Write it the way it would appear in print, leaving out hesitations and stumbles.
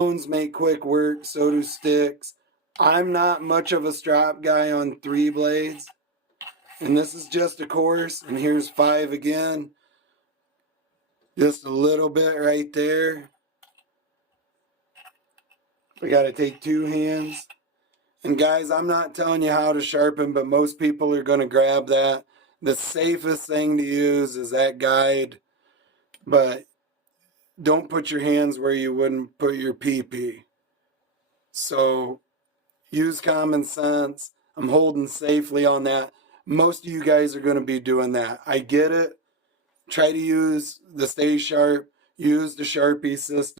Stones make quick work, so do sticks. I'm not much of a strap guy on 3 blades. And this is just a course, and here's 5 again. Just a little bit right there. We got to take 2 hands. And guys, I'm not telling you how to sharpen, but most people are going to grab that. The safest thing to use is that guide, but don't put your hands where you wouldn't put your pee-pee. So use common sense. I'm holding safely on that. Most of you guys are going to be doing that. I get it. Try to use the Stay Sharp. Use the Sharpie system.